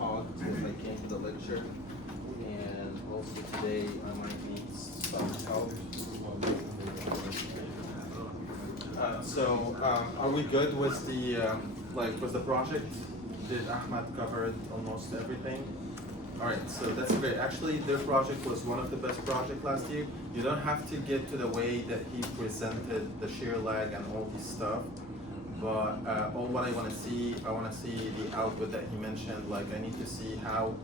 talk if I came to the lecture, and also today I might need some help. Are we good with the with the project? Did Ahmad cover almost everything? All right, so that's great. Actually, their project was one of the best projects last year. You don't have to get to the way that he presented the shear lag and all this stuff. But all what I want to see the output that he mentioned. Like I need to see how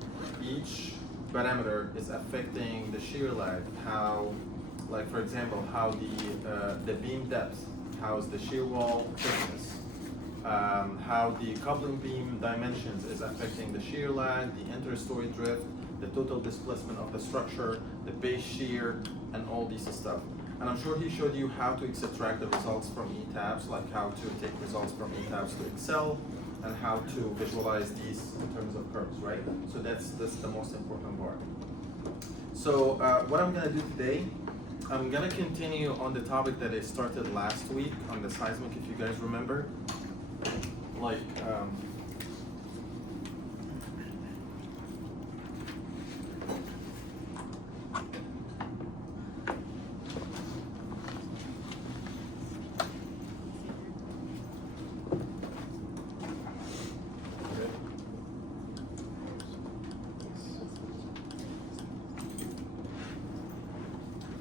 each parameter is affecting the shear lag. How, like for example, how the beam depth, how's the shear wall thickness, how the coupling beam dimensions is affecting the shear lag, the interstory drift, the total displacement of the structure, the base shear, and all this stuff. And I'm sure he showed you how to extract the results from ETABS, like how to take results from ETABS to Excel, and how to visualize these in terms of curves, right? So that's the most important part. So what I'm gonna do today, I'm gonna continue on the topic that I started last week on the seismic, if you guys remember. Like,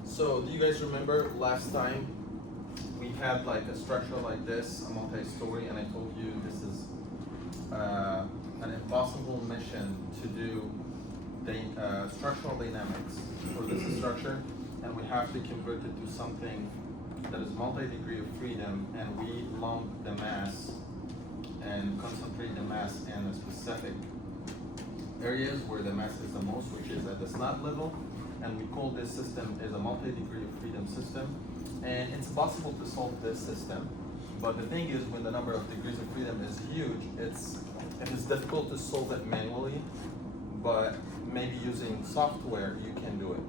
so do you guys remember last time we had like a structure like this, a multi-story, and I told you this is an impossible mission to do the structural dynamics for this structure, and we have to convert it to something that is multi-degree of freedom, and we lump the mass and concentrate the mass in a specific areas where the mass is the most, which is at the slab level, and we call this system as a multi-degree of freedom system. And it's possible to solve this system, but the thing is, when the number of degrees of freedom is huge, it is difficult to solve it manually, but maybe using software you can do it.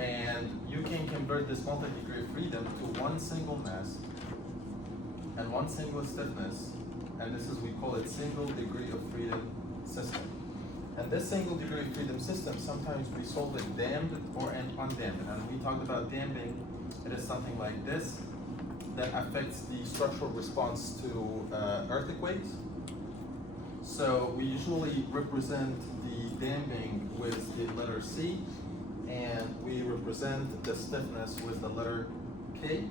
And you can convert this multi-degree of freedom to one single mass and one single stiffness, and this is, we call it single degree of freedom system. And this single degree of freedom system, sometimes we solve it damped or undamped. And we talked about damping. It is something like this that affects the structural response to earthquakes. So we usually represent the damping with the letter C, and we represent the stiffness with the letter K.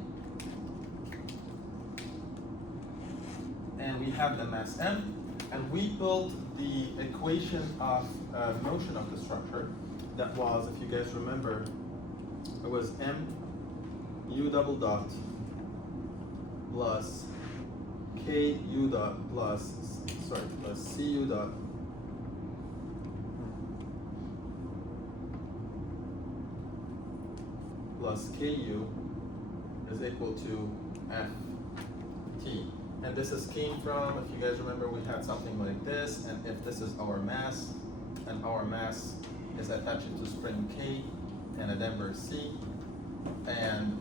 And we have the mass M, and we built the equation of motion of the structure. That was, if you guys remember, it was mu double dot plus ku dot plus cu dot plus ku is equal to ft. And this is came from, if you guys remember, we had something like this, and if this is our mass, and our mass is attached to spring K and a damper C, and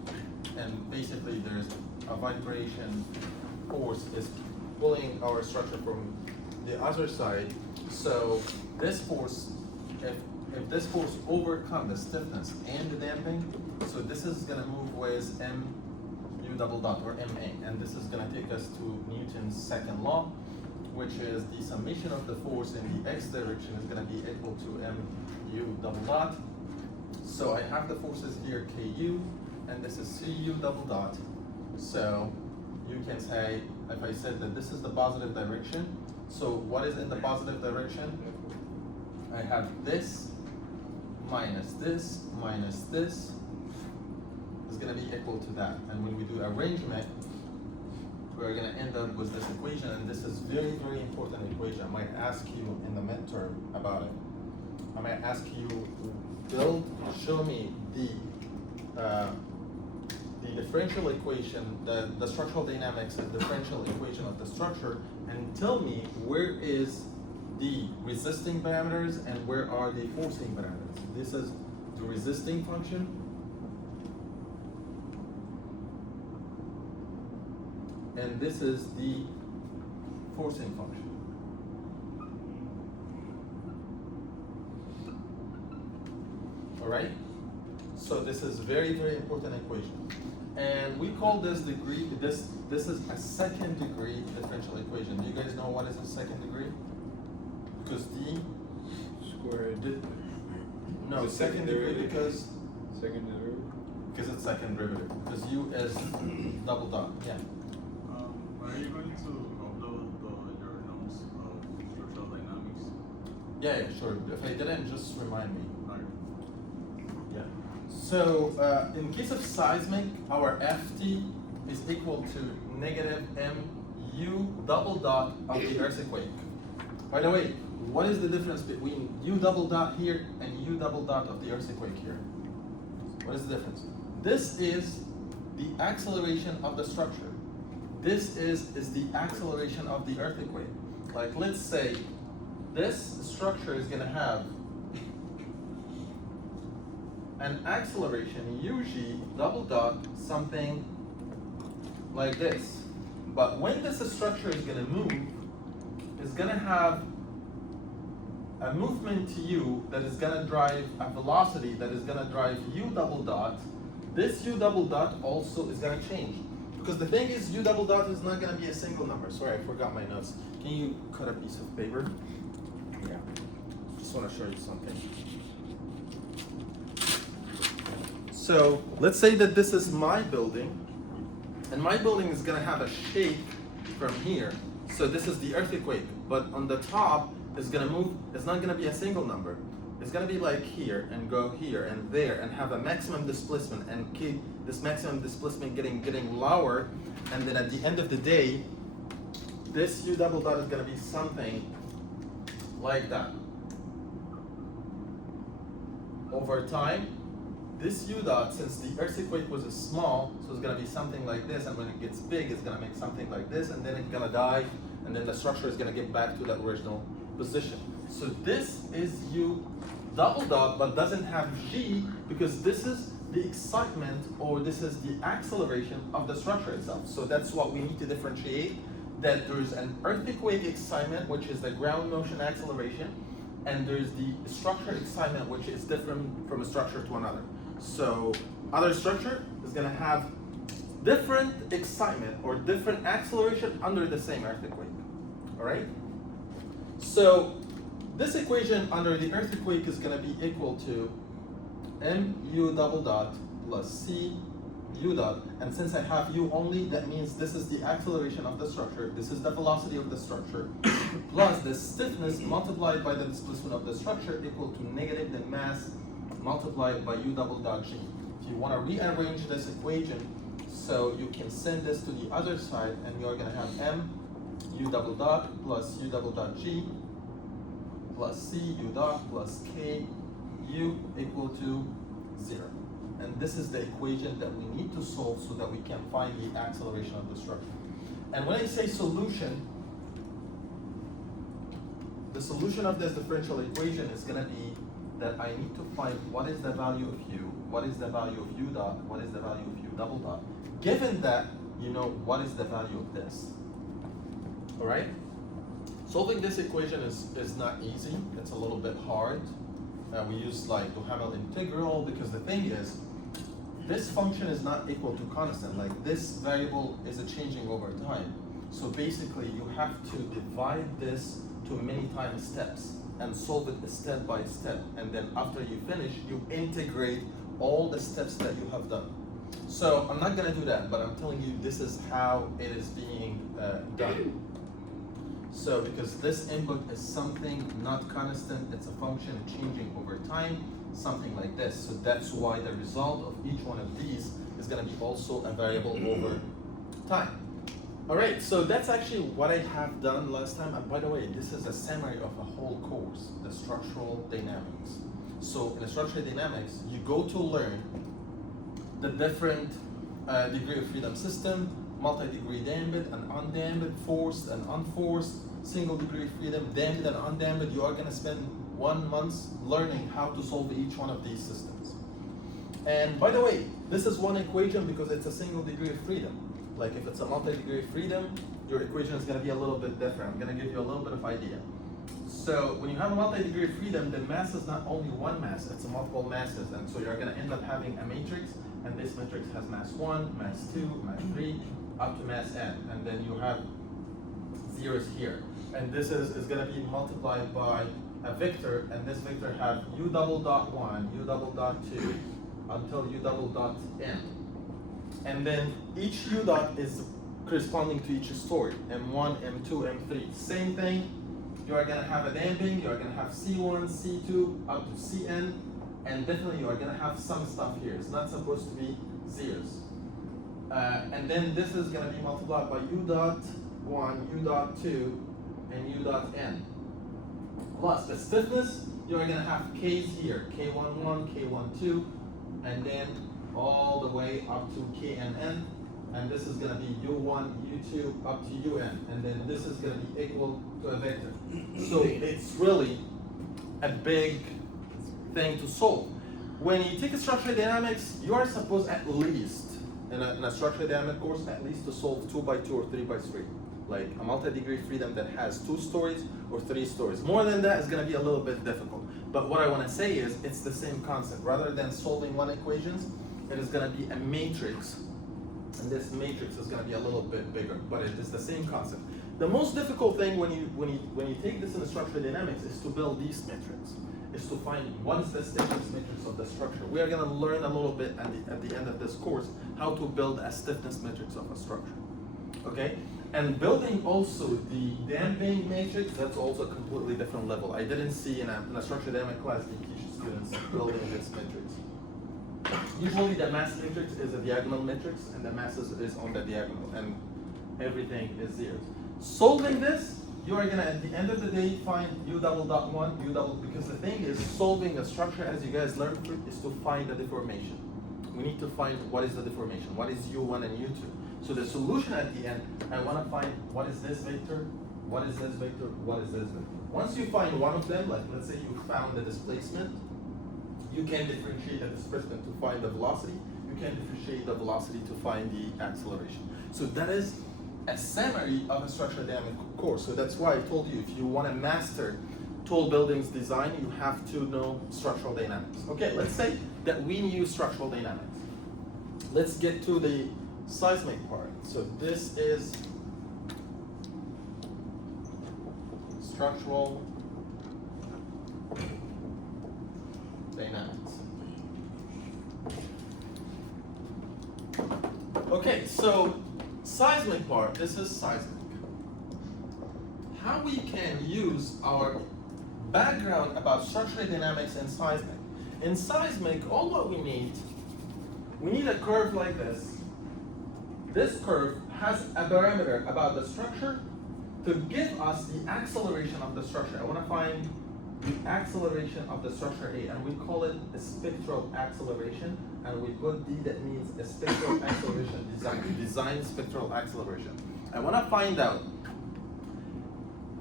basically there's a vibration force is pulling our structure from the other side. So this force, if this force overcomes the stiffness and the damping, so this is gonna move with mu double dot or ma, and this is gonna take us to Newton's second law, which is the summation of the force in the x direction is gonna be equal to mu double dot. So I have the forces here ku, and this is cu double dot. So you can say, if I said that this is the positive direction, so what is in the positive direction? I have this minus this minus this is going to be equal to that. And when we do arrangement, we're going to end up with this equation, and this is very, very important equation. I might ask you in the midterm about it. I might ask you, show me the differential equation, the structural dynamics and differential equation of the structure, and tell me where is the resisting parameters and where are the forcing parameters. This is the resisting function, and this is the forcing function. all right? So this is very, very important equation. And we call this degree, this is a second degree differential equation. Do you guys know what is a second degree? Because Squared. no, Is it second degree because Second derivative. it's second derivative. Because u is double dot, yeah. Are you going to upload your notes of structural dynamics? Yeah, sure. If I didn't, just remind me. Like, Yeah. So in case of seismic, our Ft is equal to negative mu double dot of the earthquake. By the way, what is the difference between u double dot here and u double dot of the earthquake here? What is the difference? This is the acceleration of the structure. This is the acceleration of the earthquake. Like let's say this structure is gonna have an acceleration UG double dot something like this. But when this structure is gonna move, it's gonna have a movement to u that is gonna drive a velocity that is gonna drive u double dot. This u double dot also is gonna change. Because the thing is, u double dot is not gonna be a single number. Sorry, I forgot my notes. Can you cut a piece of paper? Yeah. Just wanna show you something. So let's say that this is my building, and my building is gonna have a shake from here. So this is the earthquake, but on the top is gonna move, it's not gonna be a single number. It's gonna be like here and go here and there and have a maximum displacement and keep this maximum displacement getting lower, and then at the end of the day, this u double dot is gonna be something like that. Over time, this u dot, since the earthquake was small, so it's gonna be something like this, and when it gets big, it's gonna make something like this, and then it's gonna die, and then the structure is gonna get back to that original position. So this is u double dot, but doesn't have g, because this is the excitement, or this is the acceleration of the structure itself. So that's what we need to differentiate, that there's an earthquake excitement, which is the ground motion acceleration, and there's the structure excitement, which is different from a structure to another. So other structure is gonna have different excitement or different acceleration under the same earthquake, all right? So this equation under the earthquake is gonna be equal to mu double dot plus c u dot, and since I have u only, that means this is the acceleration of the structure, this is the velocity of the structure, plus the stiffness multiplied by the displacement of the structure equal to negative the mass multiplied by u double dot g. If you want to rearrange this equation so you can send this to the other side, and you're going to have m u double dot plus u double dot g plus c u dot plus k u equal to 0. And this is the equation that we need to solve so that we can find the acceleration of the structure. And when I say solution, the solution of this differential equation is going to be that I need to find what is the value of u, what is the value of u dot, what is the value of u double dot. Given that, you know what is the value of this. All right? Solving this equation is not easy. It's a little bit hard. We use like Duhamel integral, because the thing is, this function is not equal to constant. Like this variable is changing over time. So basically you have to divide this to many time steps and solve it step by step. And then after you finish, you integrate all the steps that you have done. So I'm not gonna do that, but I'm telling you this is how it is being done. So because this input is something not constant, it's a function changing over time, something like this. So that's why the result of each one of these is gonna be also a variable over time. All right, so that's actually what I have done last time. And by the way, this is a summary of a whole course, the structural dynamics. So in the structural dynamics, you go to learn the different degree of freedom system, multi-degree damped and undamped, forced and unforced, single degree of freedom, damped and undamped. You are gonna spend 1 month learning how to solve each one of these systems. And by the way, this is one equation because it's a single degree of freedom. Like if it's a multi-degree of freedom, your equation is gonna be a little bit different. I'm gonna give you a little bit of idea. So when you have a multi-degree of freedom, the mass is not only one mass, it's multiple masses. And so you're gonna end up having a matrix, and this matrix has mass 1, mass 2, mass 3, up to mass n. And then you have zeros here. And this is gonna be multiplied by a vector, and this vector have u double dot 1, u double dot 2, until u double dot n. And then each u dot is corresponding to each story, M1, M2, M3. Same thing, you are gonna have a damping, you are gonna have C1, C2, up to Cn, and definitely you are gonna have some stuff here. It's not supposed to be zeros. And then this is gonna be multiplied by u dot 1, u dot 2, and u dot n. Plus the stiffness, you are gonna have k's here, k11, k12, and then all the way up to knn, and this is gonna be u1, u2, up to un, and then this is gonna be equal to a vector. So it's really a big thing to solve. When you take a structural dynamics, you are supposed at least, in a structural dynamic course, at least to solve 2 by 2 or 3 by 3. Like a multi-degree freedom that has 2 stories or 3 stories. More than that is gonna be a little bit difficult. But what I wanna say is, it's the same concept. Rather than solving one equations, it is gonna be a matrix. And this matrix is gonna be a little bit bigger, but it is the same concept. The most difficult thing when you take this in structural dynamics is to build these metrics. Is to find what is the stiffness matrix of the structure. We are gonna learn a little bit at the end of this course how to build a stiffness matrix of a structure. Okay? And building also the damping matrix, that's also a completely different level. I didn't see in a structural dynamic class they teach students building this matrix. Usually the mass matrix is a diagonal matrix, and the mass is on the diagonal, and everything is zeros. Solving this, you are gonna at the end of the day find u double dot 1, u double, because the thing is solving a structure, as you guys learned, is to find the deformation. We need to find what is the deformation, what is u1 and u2. So the solution at the end, I want to find what is this vector, what is this vector, what is this vector. Once you find one of them, like let's say you found the displacement, you can differentiate the displacement to find the velocity, you can differentiate the velocity to find the acceleration. So that is a summary of a structural dynamic course. So that's why I told you, if you want to master tall buildings design, you have to know structural dynamics. Okay, let's say that we knew structural dynamics. Let's get to the seismic part. So this is structural dynamics. Okay, so seismic part, this is seismic. How we can use our background about structural dynamics in seismic. In seismic, all what we need a curve like this. This curve has a parameter about the structure to give us the acceleration of the structure. I want to find the acceleration of the structure A, and we call it a spectral acceleration, and we put D, that means a spectral acceleration design spectral acceleration. I want to find out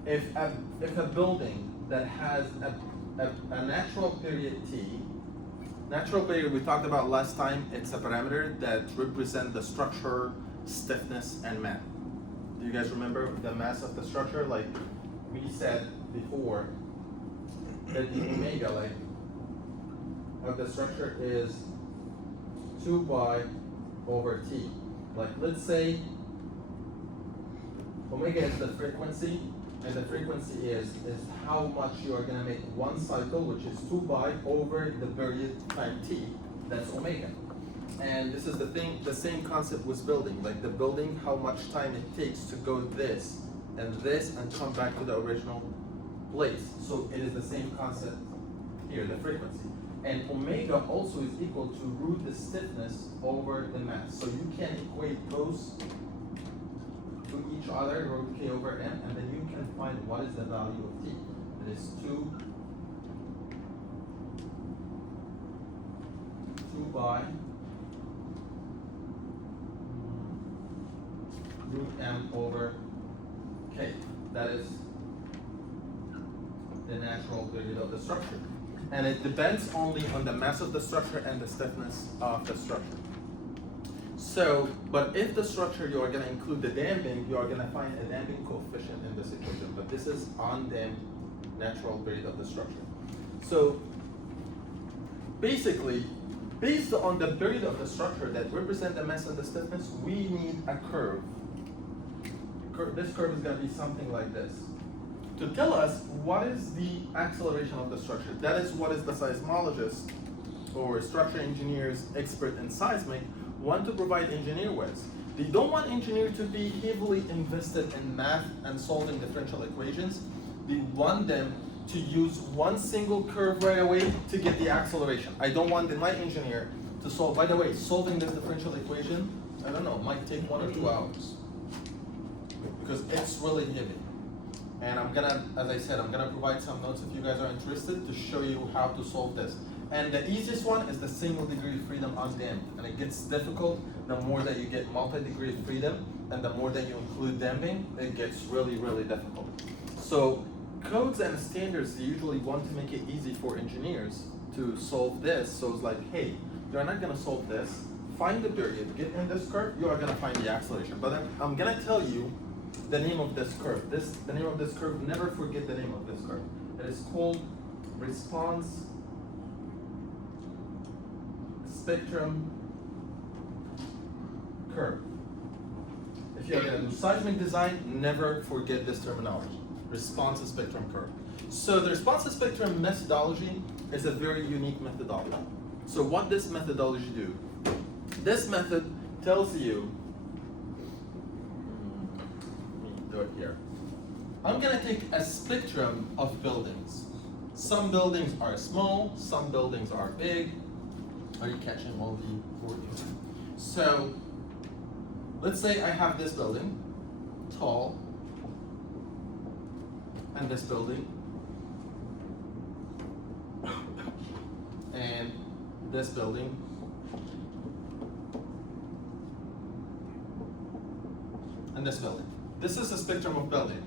if a building that has a natural period T. Natural period we talked about last time, it's a parameter that represents the structure, stiffness, and mass. Do you guys remember the mass of the structure? Like we said before, that the omega of the structure is 2 pi over T. Like let's say omega is the frequency, and the frequency is how much you are going to make one cycle, which is 2 pi over the period time T. That's omega. And this is the same concept with building. Like the building, how much time it takes to go this and come back to the original place. So it is the same concept here, the frequency. And omega also is equal to root the stiffness over the mass. So you can equate those to each other, root k over m, and then you can find what is the value of t. It is 2 pi root m over k. That is the natural period of the structure. And it depends only on the mass of the structure and the stiffness of the structure. So, but if the structure, you are going to include the damping, you are going to find a damping coefficient in this equation. But this is undamped natural period of the structure. So basically, based on the period of the structure that represent the mass and the stiffness, we need a curve. This curve is going to be something like this. To tell us what is the acceleration of the structure, that is what is the seismologist or structure engineers expert in seismic want to provide engineer with. They don't want engineer to be heavily invested in math and solving differential equations. They want them to use one single curve right away to get the acceleration. I don't want my engineer to solve, by the way, solving this differential equation, I don't know, might take 1 or 2 hours. Because it's really heavy. And I'm gonna, as I said, I'm gonna provide some notes if you guys are interested to show you how to solve this. And the easiest one is the single degree of freedom undamped. And it gets difficult the more that you get multi-degree of freedom and the more that you include damping, it gets really, really difficult. So codes and standards, they usually want to make it easy for engineers to solve this. So it's like, hey, you're not gonna solve this, find the period, get in this curve, you are gonna find the acceleration. But I'm gonna tell you the name of this curve. The name of this curve, never forget the name of this curve. It is called response spectrum curve. If you're gonna do seismic design, never forget this terminology, response spectrum curve. So the response spectrum methodology is a very unique methodology. So what this methodology do? This method tells you, let me do it here. I'm gonna take a spectrum of buildings. Some buildings are small, some buildings are big. Are you catching all the words? So let's say I have this building, tall, and this building, and this building, and this building. This is a spectrum of building.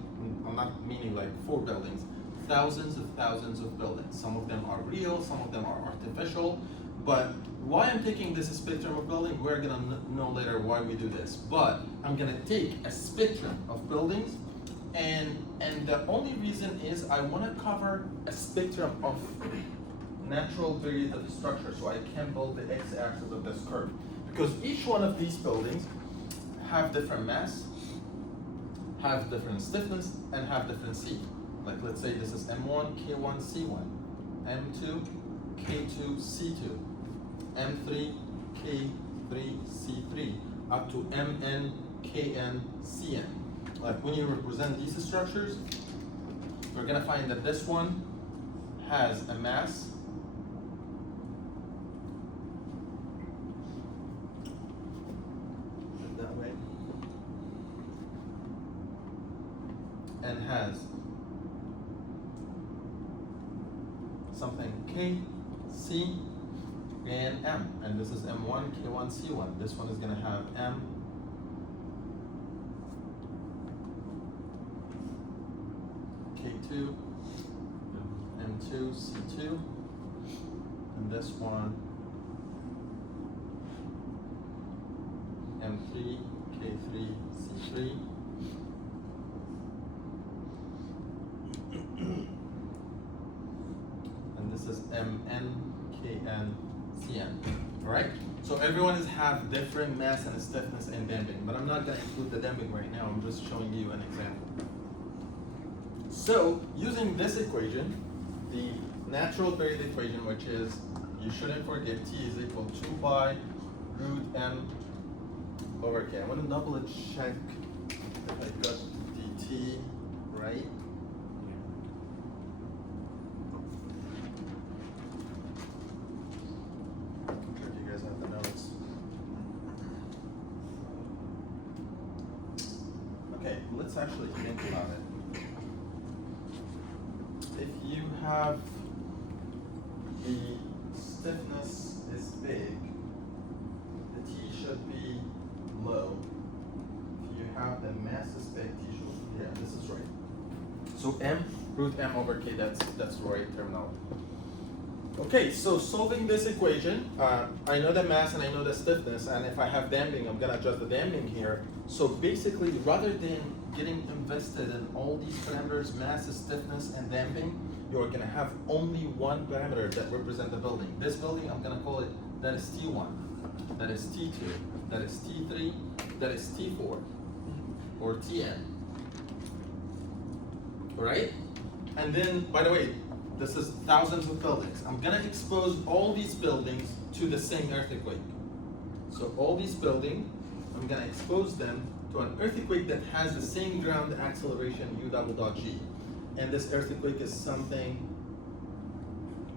I'm not meaning like 4 buildings, thousands of buildings. Some of them are real, some of them are artificial. But why I'm taking this spectrum of building, we're gonna know later why we do this. But I'm gonna take a spectrum of buildings, and the only reason is I wanna cover a spectrum of natural period of the structure, so I can build the x-axis of this curve. Because each one of these buildings have different mass, have different stiffness, and have different C. Like let's say this is M1, K1, C1, M2, K2, C2, M3, K3, C3, up to MN, KN, CN. Like when you represent these structures, we're gonna find that this one has a mass that way, and has something K, C, and M, and this is M1, K1, C1. This one is gonna have M, K2, M2, C2, and this one M3, K3, C3. And this is MN, KN, CN. Alright? So everyone have different mass and stiffness and damping, but I'm not going to include the damping right now, I'm just showing you an example. So using this equation, the natural period equation, which is, you shouldn't forget T is equal to 2 pi root M over K. I want to double check if I got dt right. I'm sure you guys have the notes. Okay, let's actually think about it. If you have the stiffness is big, the T should be low. If you have the mass is big, T should, yeah, this is right. So M, root M over K, that's the right terminology. Okay, so solving this equation, I know the mass and I know the stiffness, and if I have damping, I'm gonna adjust the damping here. So basically, rather than getting invested in all these parameters, mass, stiffness, and damping, you're gonna have only one parameter that represents the building. This building, I'm gonna call it, that is T1, that is T2, that is T3, that is T4, or Tn. Alright? And then, by the way, this is thousands of buildings. I'm gonna expose all these buildings to the same earthquake. So all these buildings, I'm gonna expose them to an earthquake that has the same ground acceleration U double dot G. And this earthquake is something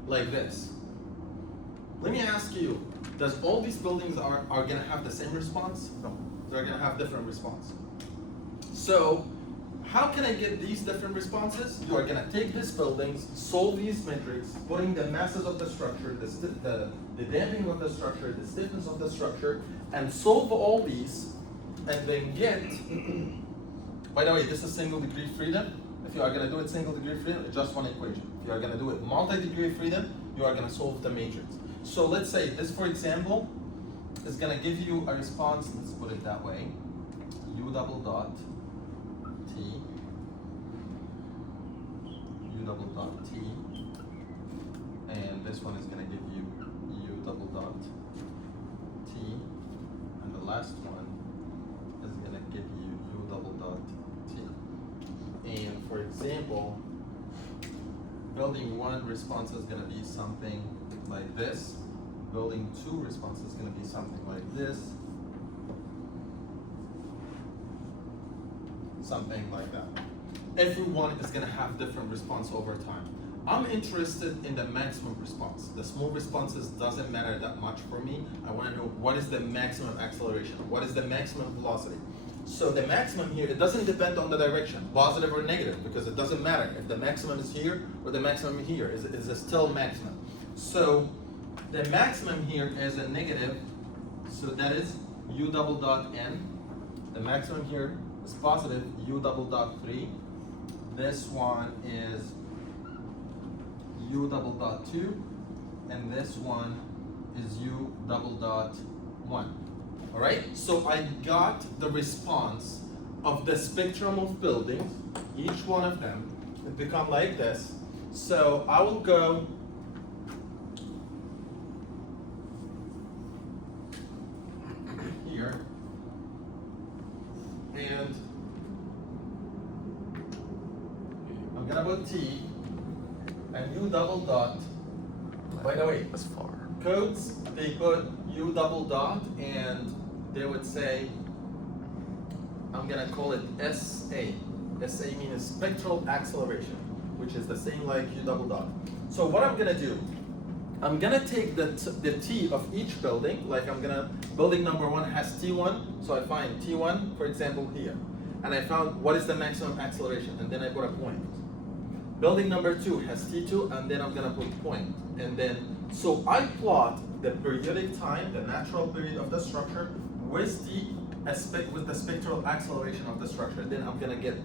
like this. Let me ask you, does all these buildings are gonna have the same response? No, they're gonna have different response. So, how can I get these different responses? You are gonna take these buildings, solve these metrics, putting the masses of the structure, the damping of the structure, the stiffness of the structure, and solve all these, and then get, by the way, this is single degree freedom. If you are gonna do it single degree freedom, it's just one equation. If you are gonna do it multi-degree freedom, you are gonna solve the matrix. So let's say this, for example, is gonna give you a response, let's put it that way, U double dot T, U double dot T, and this one is gonna give you U double dot T, and the last one is gonna give you U double dot T. And for example, building 1 response is gonna be something like this. Building 2 response is gonna be something like this. Something like that. Everyone is gonna have different response over time. I'm interested in the maximum response. The small responses doesn't matter that much for me. I wanna know what is the maximum acceleration, what is the maximum velocity. So the maximum here, it doesn't depend on the direction, positive or negative, because it doesn't matter if the maximum is here or the maximum here, is still maximum. So the maximum here is a negative, so that is U double dot N. The maximum here is positive, U double dot 3. This one is U double dot 2, and this one is U double dot 1. All right, so I got the response of the spectrum of buildings, each one of them, it become like this. So I will go here, and I'm gonna put T, and U double dot. By the way, That's far. codes, they put U double dot, and they would say, I'm gonna call it SA. SA means spectral acceleration, which is the same like U double dot. So what I'm gonna do, I'm gonna take the T of each building, like building number 1 has T1, so I find T1, for example, here. And I found what is the maximum acceleration, and then I put a point. Building number 2 has T2, and then I'm gonna put point. And then, so I plot the periodic time, the natural period of the structure, with the spectral acceleration of the structure. Then I'm gonna get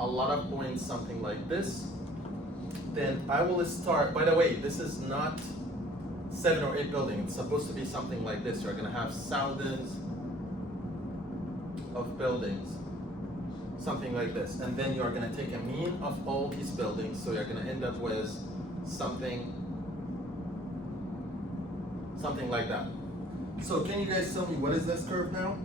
a lot of points, something like this. Then I will start, by the way, this is not 7 or 8 buildings, it's supposed to be something like this. You're gonna have thousands of buildings, something like this. And then you're gonna take a mean of all these buildings, so you're gonna end up with something like that. So can you guys tell me what is this curve now?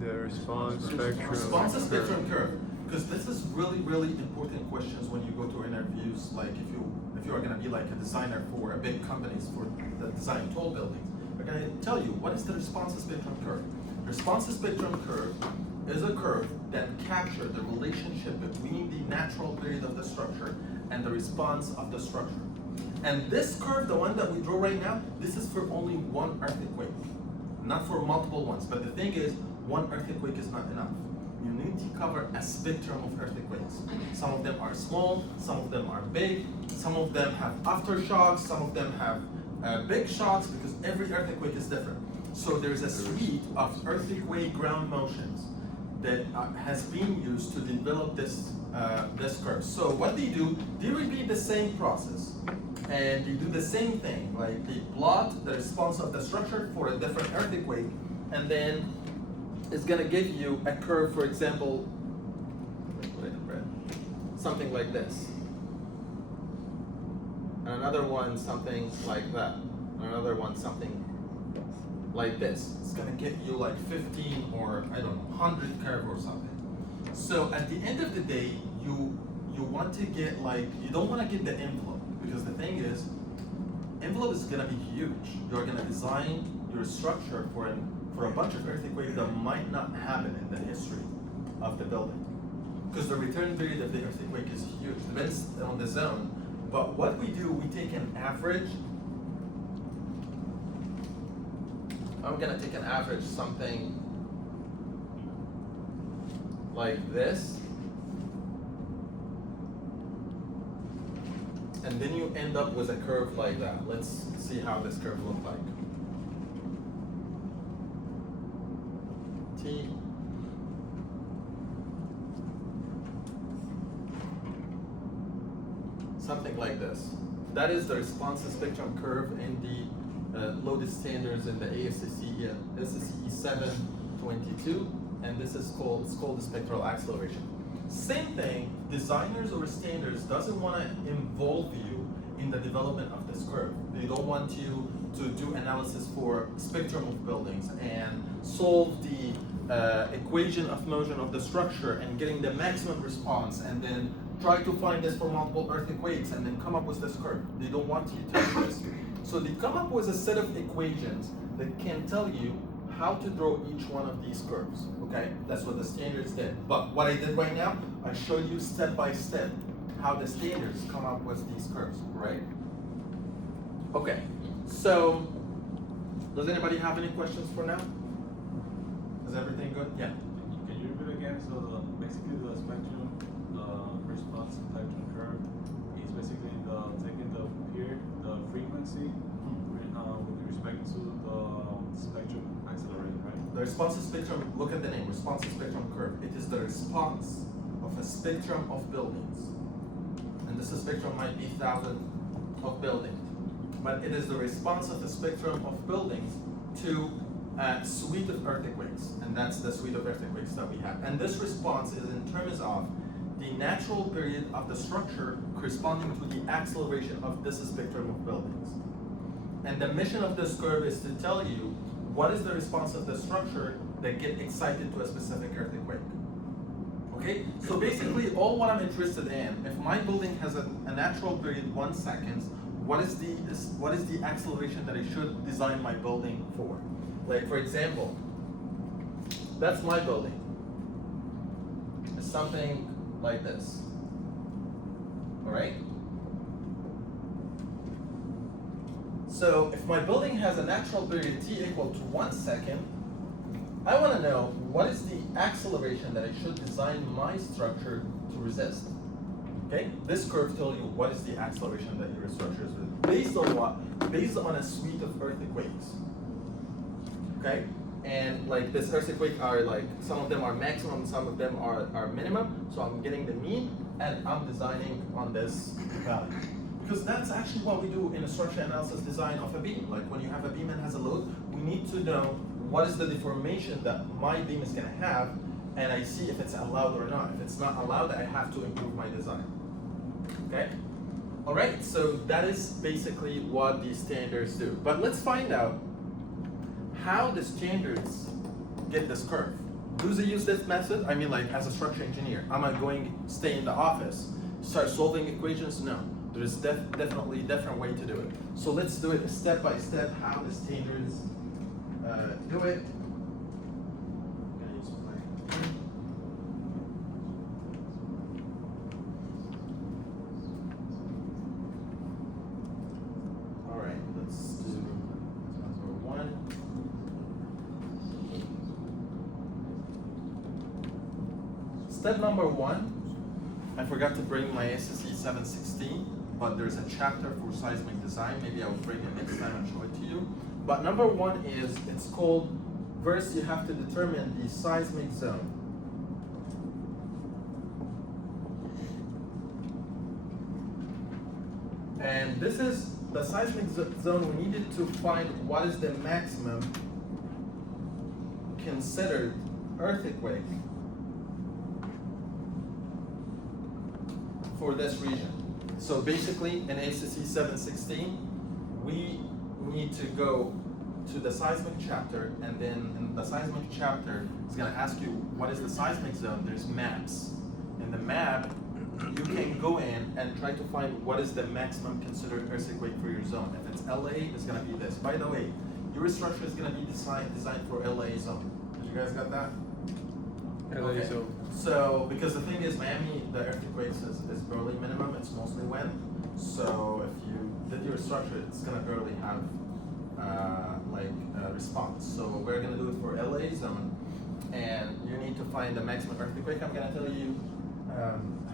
The response spectrum. Response spectrum curve. Because this is really, really important questions when you go to interviews, like if you are gonna be like a designer for a big companies for the design tall buildings. They're gonna tell you what is the response spectrum curve. Response spectrum curve is a curve that captures the relationship between the natural period of the structure and the response of the structure. And this curve, the one that we draw right now, this is for only one earthquake, not for multiple ones. But the thing is, one earthquake is not enough. You need to cover a spectrum of earthquakes. Some of them are small, some of them are big, some of them have aftershocks, some of them have big shocks, because every earthquake is different. So there's a suite of earthquake ground motions that has been used to develop this curve. So what they do, they repeat the same process, and they do the same thing, like they plot the response of the structure for a different earthquake, and then it's gonna give you a curve, for example, something like this. And another one something like that. And another one something like this. It's gonna get you like 15 or I don't know, 100 curve or something. So at the end of the day, you want to get like, you don't want to get the envelope, because the thing is, envelope is gonna be huge. You're gonna design your structure for a bunch of earthquakes that might not happen in the history of the building. Because the return period of the earthquake is huge, depends on the zone. But what we do, we take an average. I'm gonna take an average, something like this. And then you end up with a curve like that. Let's see how this curve looks like. T. Something like this. That is the responsive spectrum curve in the loaded standards in the ASCE 722, and this is called the spectral acceleration. Same thing, designers or standards doesn't want to involve you in the development of this curve. They don't want you to do analysis for spectrum of buildings and solve the equation of motion of the structure and getting the maximum response, and then try to find this for multiple earthquakes and then come up with this curve. They don't want you to do this. So they come up with a set of equations that can tell you how to draw each one of these curves, okay? That's what the standards did. But what I did right now, I showed you step by step how the standards come up with these curves, right? Okay, so does anybody have any questions for now? Is everything good? Yeah. Can you repeat again? So basically the spectrum, the response spectrum curve is basically taking the frequency with respect to the spectrum accelerator, right? The responsive spectrum, look at the name, responsive spectrum curve. It is the response of a spectrum of buildings. And this spectrum might be thousands of buildings. But it is the response of the spectrum of buildings to a suite of earthquakes. And that's the suite of earthquakes that we have. And this response is in terms of the natural period of the structure corresponding to the acceleration of this spectrum of buildings. And the mission of this curve is to tell you what is the response of the structure that get excited to a specific earthquake. Okay, so basically all what I'm interested in, if my building has a natural period 1 second, what is the acceleration that I should design my building for? Like for example, that's my building. It's something like this. All right? So if my building has a natural period t equal to 1 second, I want to know what is the acceleration that I should design my structure to resist. Okay? This curve tells you what is the acceleration that your structure is resist. Based on what? Based on a suite of earthquakes. Okay? And like this earthquake are like, some of them are maximum, some of them are minimum. So I'm getting the mean and I'm designing on this value. Because that's actually what we do in a structure analysis design of a beam. Like when you have a beam and has a load, we need to know what is the deformation that my beam is gonna have, and I see if it's allowed or not. If it's not allowed, I have to improve my design. Okay? All right, so that is basically what these standards do. But let's find out how the standards get this curve. Do they use this method? I mean, like as a structure engineer, am I going to stay in the office, start solving equations? No. There is definitely a different way to do it. So let's do it step by step how the standards do it. All right, let's do number 1. Step number 1, I forgot to bring my ASCE 716, but there's a chapter for seismic design. Maybe I will bring it next time and show it to you. But number 1 is, it's called, first you have to determine the seismic zone. And this is the seismic zone. We needed to find what is the maximum considered earthquake for this region. So basically, in ACC 716, we need to go to the seismic chapter, and then in the seismic chapter, it's gonna ask you what is the seismic zone. There's maps. In the map, you can go in and try to find what is the maximum considered earthquake for your zone. If it's LA, it's gonna be this. By the way, your structure is gonna be designed for LA zone. Did you guys got that? LA Okay. zone. So, because the thing is, Miami, the earthquakes is barely minimum, it's mostly wind. So if you did your structure, it's gonna barely have response. So we're gonna do it for LA zone, and you need to find the maximum earthquake. I'm gonna tell you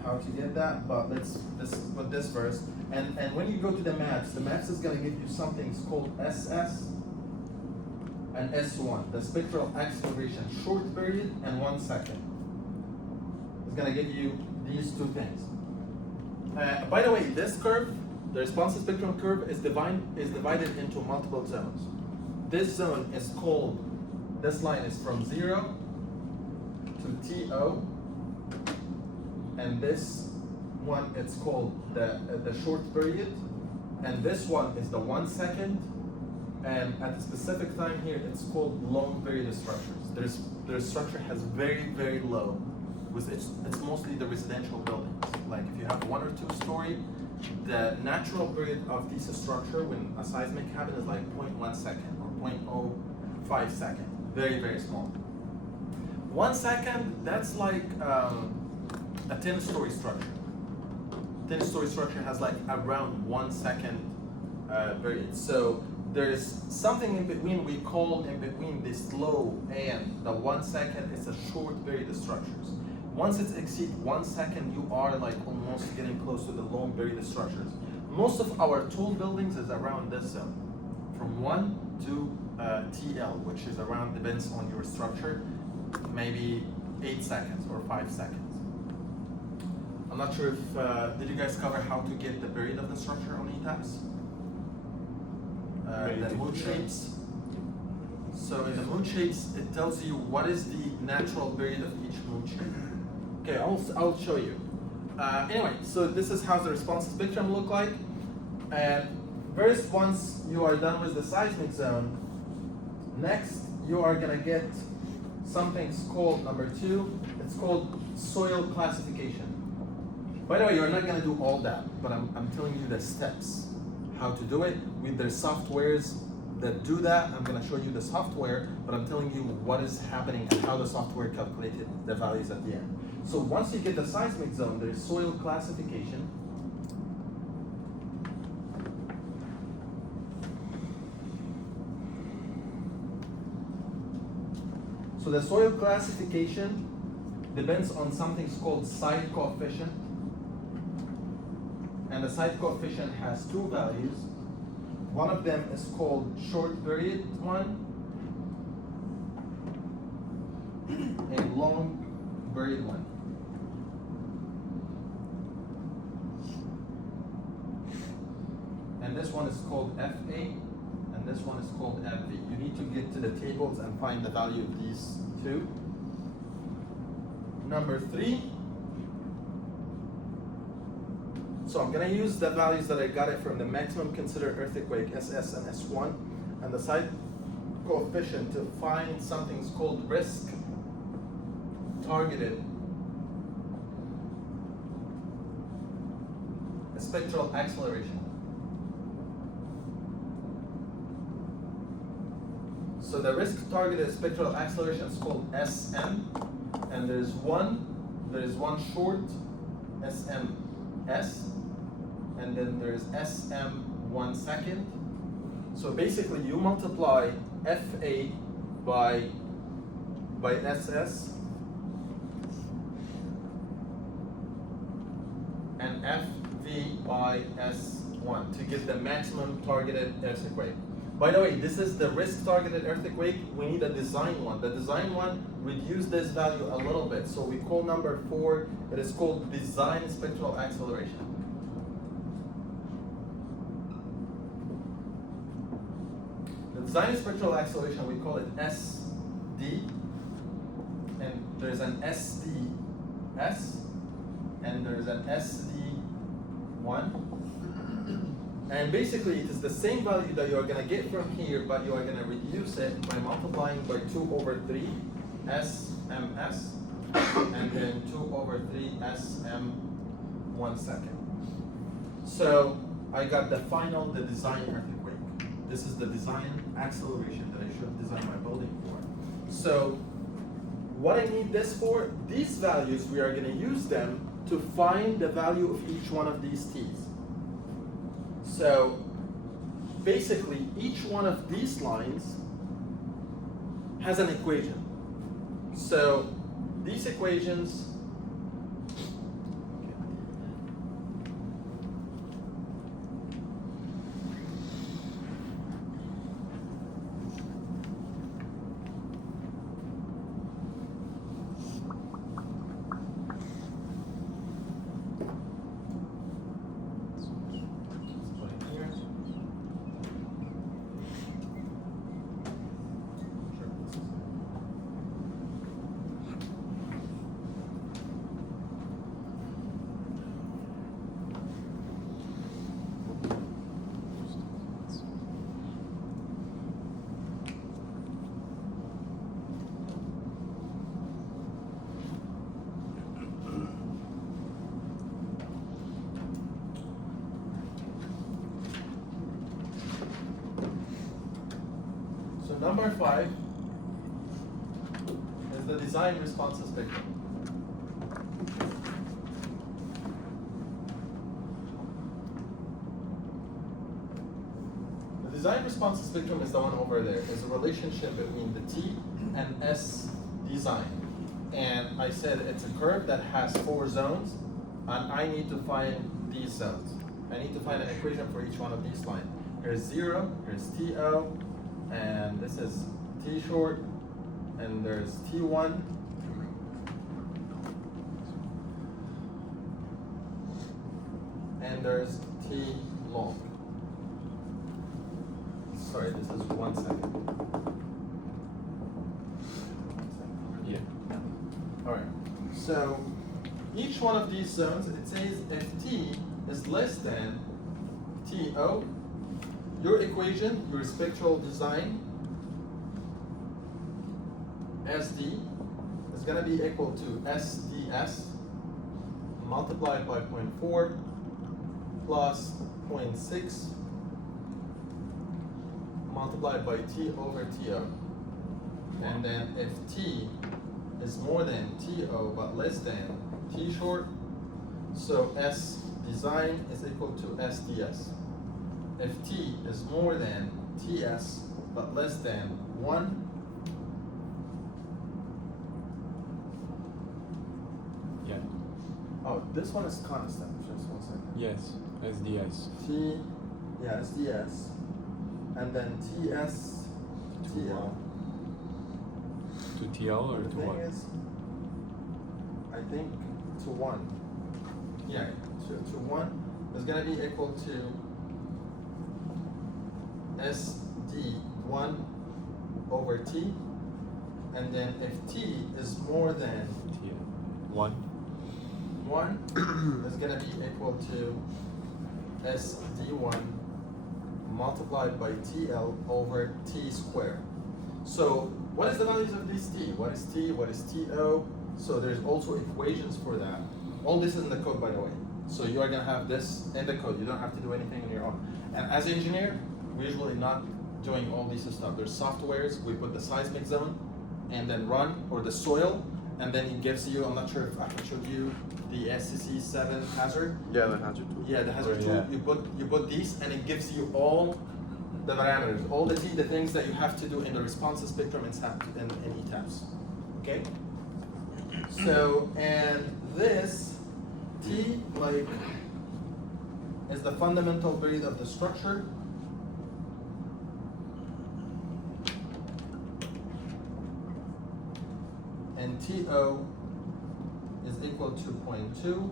how to get that, but let's put this first. And when you go to the maps is gonna give you something called SS and S1, the spectral acceleration, short period and 1 second. It's gonna give you these two things. By the way, this curve, the responsive spectrum curve, is divided into multiple zones. This zone is called, this line is from 0 to TO, and this one it's called the short period, and this one is the 1 second, and at a specific time here it's called long period structures. Their structure has very low, it's mostly the residential buildings. Like if you have 1 or 2 story, the natural period of this structure when a seismic happens is like 0.1 second or 0.05 second, very small. 1 second, that's like a 10-story structure. 10-story structure has like around 1 second period. So there's something in between, we call in between this low and the 1 second, it's a short period of structures. Once it exceeds 1 second, you are like almost getting close to the long period of structures. Most of our tall buildings is around this zone, from 1 to TL, which is around, depends on your structure, maybe 8 seconds or 5 seconds. I'm not sure if, did you guys cover how to get the period of the structure on ETAPS? The moon shapes. So in the moon shapes, it tells you what is the natural period of each moon shape. Okay, I'll show you. Anyway, so this is how the responsive spectrum look like. And first, once you are done with the seismic zone, next you are gonna get something called number 2. It's called soil classification. By the way, you're not gonna do all that, but I'm telling you the steps, how to do it with their softwares that do that. I'm gonna show you the software, but I'm telling you what is happening and how the software calculated the values at the end. So once you get the seismic zone, there's soil classification. So the soil classification depends on something called site coefficient. And the site coefficient has 2 values. One of them is called short period one, and long period one. And this one is called FA, and this one is called FV. You need to get to the tables and find the value of these 2. Number 3. So I'm gonna use the values that I got it from the maximum considered earthquake, SS and S1, and the site coefficient to find something called risk targeted spectral acceleration. So the risk targeted spectral acceleration is called SM, and there is one short SMS, and then there's SM 1 second. So basically you multiply FA by SS and FV by S1 to get the maximum targeted earthquake. By the way, this is the risk targeted earthquake. We need a design one. The design one reduce this value a little bit. So we call number 4, it is called design spectral acceleration. The design spectral acceleration, we call it SD, and there's an SDS, and there's an SDA. 1. And basically it is the same value that you are going to get from here, but you are going to reduce it by multiplying by 2 over 3 SMS, and then 2 over 3 SM 1 second. So I got the design earthquake. This is the design acceleration that I should design my building for. So what I need this for, these values, we are going to use them to find the value of each one of these t's. So basically each one of these lines has an equation. So these equations number 5 is the design response spectrum. The design response spectrum is the one over there. There's a relationship between the T and S design. And I said it's a curve that has 4 zones, and I need to find these zones. I need to find an equation for each one of these lines. Here's 0, here's TO, and this is T short, and there's T1, and there's T long. Sorry, this is 1 second. Yeah. Alright, so each one of these zones, it says if T is less than TO, your equation, your spectral design, SD, is going to be equal to SDS multiplied by 0.4 plus 0.6 multiplied by T over TO. And then if T is more than TO but less than T short, so S design is equal to SDS. If T is more than TS but less than 1, Yeah. oh, this one is constant, just 1 second. Yes. SDS. T, yeah, SDS, and then TS, TL. To TL or The to thing what? is, I think to 1. Yeah, to 1 is gonna be equal to SD1 over T, and then if T is more than TL. 1. 1 is gonna be equal to SD1 multiplied by TL over T squared. So what is the values of these T? What is T? What is TO? So there's also equations for that. All this is in the code, by the way. So you are gonna have this in the code. You don't have to do anything on your own. And as an engineer, we're usually not doing all this stuff. There's softwares, we put the seismic zone and then run, or the soil, and then it gives you, I'm not sure if I can show you the SCC 7 hazard. Yeah, the hazard tool. Yeah, the hazard tool. yeah. You put these, and it gives you all the parameters, all the things that you have to do in the response spectrum in ETAPS. Okay. So, and this T like is the fundamental breed of the structure. And TO is equal to 0.2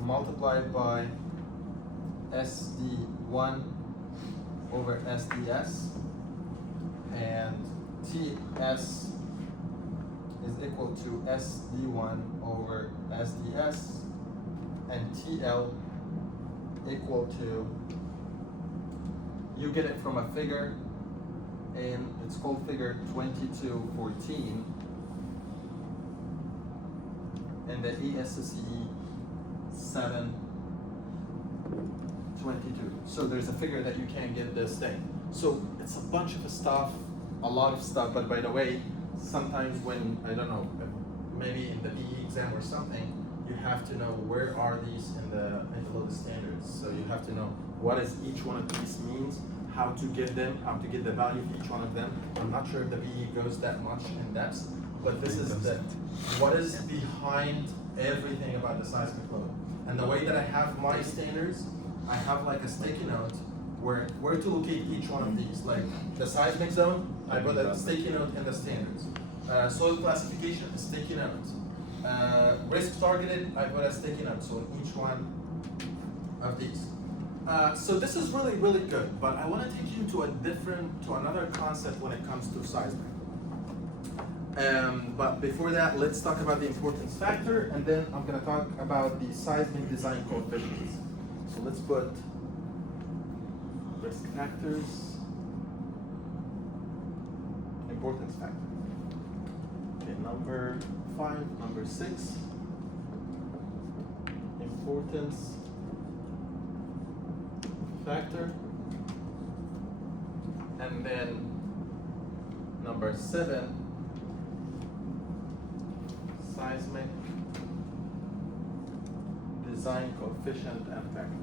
multiplied by SD1 over SDS, and TS is equal to SD1 over SDS, and TL equal to, you get it from a figure, and it's called figure 2214 and the ESCE 722. So there's a figure that you can get this thing. So it's a bunch of stuff, a lot of stuff, but by the way, sometimes when, I don't know, maybe in the BE exam or something, you have to know where are these in the loaded standards. So you have to know what is each one of these means, how to get them, how to get the value of each one of them. I'm not sure if the BE goes that much in depth, but this is what is behind everything about the seismic load. And the way that I have my standards, I have like a sticky note where to locate each one of these. Like the seismic zone, I put a sticky note in the standards. Soil classification, a sticky note. Risk targeted, I put a sticky note, so in each one of these. So this is really, really good, but I want to take you to another concept when it comes to seismic. But before that, let's talk about the importance factor, and then I'm going to talk about the seismic design coefficients. So let's put risk factors, importance factor. Okay, number 5, number 6, importance factor, and then number 7, seismic design coefficient and factors.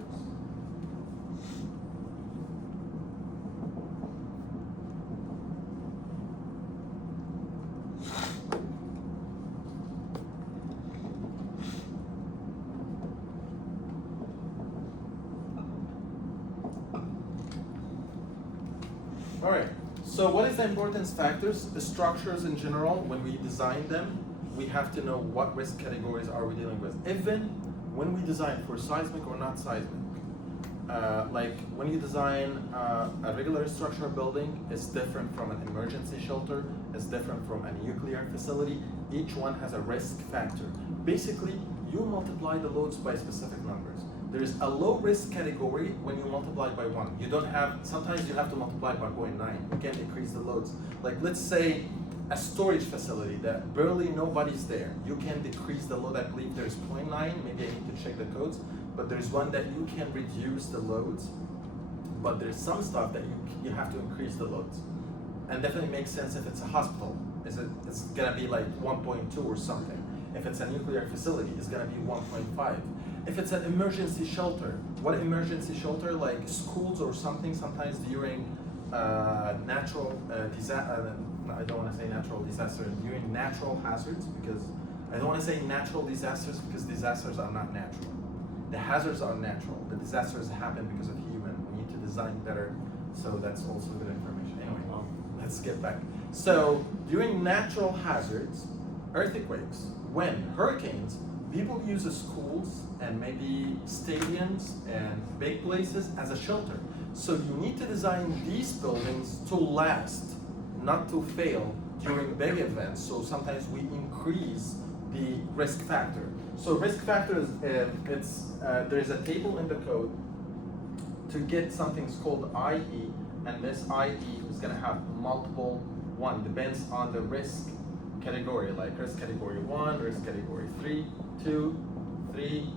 All right, so what is the importance factors? The structures in general, when we design them, we have to know what risk categories are we dealing with. Even when we design for seismic or not seismic. Like when you design a regular structural building, it's different from an emergency shelter, it's different from a nuclear facility. Each one has a risk factor. Basically, you multiply the loads by specific numbers. There's a low risk category when you multiply by 1. You don't have, sometimes you have to multiply by 0.9. You can't increase the loads. Like let's say a storage facility that barely nobody's there. You can decrease the load. I believe there's 0.9, maybe I need to check the codes, but there's one that you can reduce the loads, but there's some stuff that you have to increase the loads. And definitely makes sense if it's a hospital. It's gonna be like 1.2 or something. If it's a nuclear facility, it's gonna be 1.5. If it's an emergency shelter, what emergency shelter, like schools or something, sometimes during natural disaster, I don't want to say natural disasters, during natural hazards, because I don't want to say natural disasters because disasters are not natural. The hazards are natural. The disasters happen because of human. We need to design better, so that's also good information. Anyway, let's get back. So during natural hazards, earthquakes, when hurricanes, people use the schools and maybe stadiums and big places as a shelter. So you need to design these buildings to last, not to fail during big events. So sometimes we increase the risk factor. So risk factor is, there's a table in the code to get something called IE, and this IE is gonna have multiple one, depends on the risk category, like risk category 1, risk category 3, 2, 3,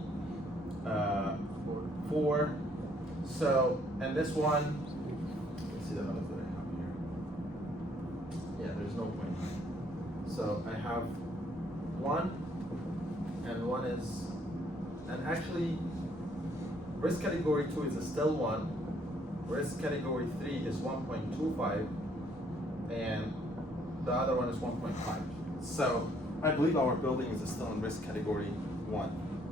4. So, and this one, let's see the numbers that I have here. Yeah, there's no point. So I have 1, and 1 is, and actually, risk category 2 is still 1, risk category 3 is 1.25, and the other one is 1.5. So I believe our building is still in risk category 1,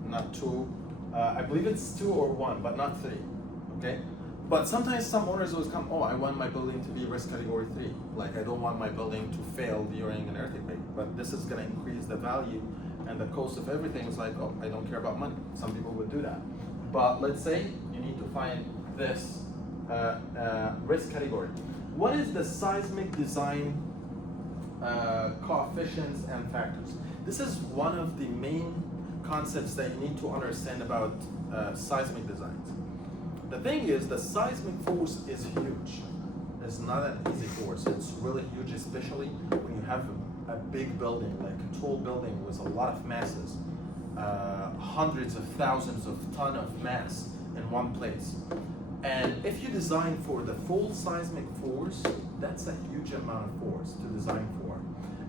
not 2. I believe it's 2 or 1, but not 3. Okay? But sometimes some owners always come, oh, I want my building to be risk category 3. Like I don't want my building to fail during an earthquake. But this is gonna increase the value and the cost of everything. Is like, oh, I don't care about money. Some people would do that. But let's say you need to find this risk category. What is the seismic design coefficients and factors? This is one of the main concepts that you need to understand about seismic designs. The thing is, the seismic force is huge. It's not an easy force. It's really huge, especially when you have a big building, like a tall building with a lot of masses, hundreds of thousands of tons of mass in one place. And if you design for the full seismic force, that's a huge amount of force to design for.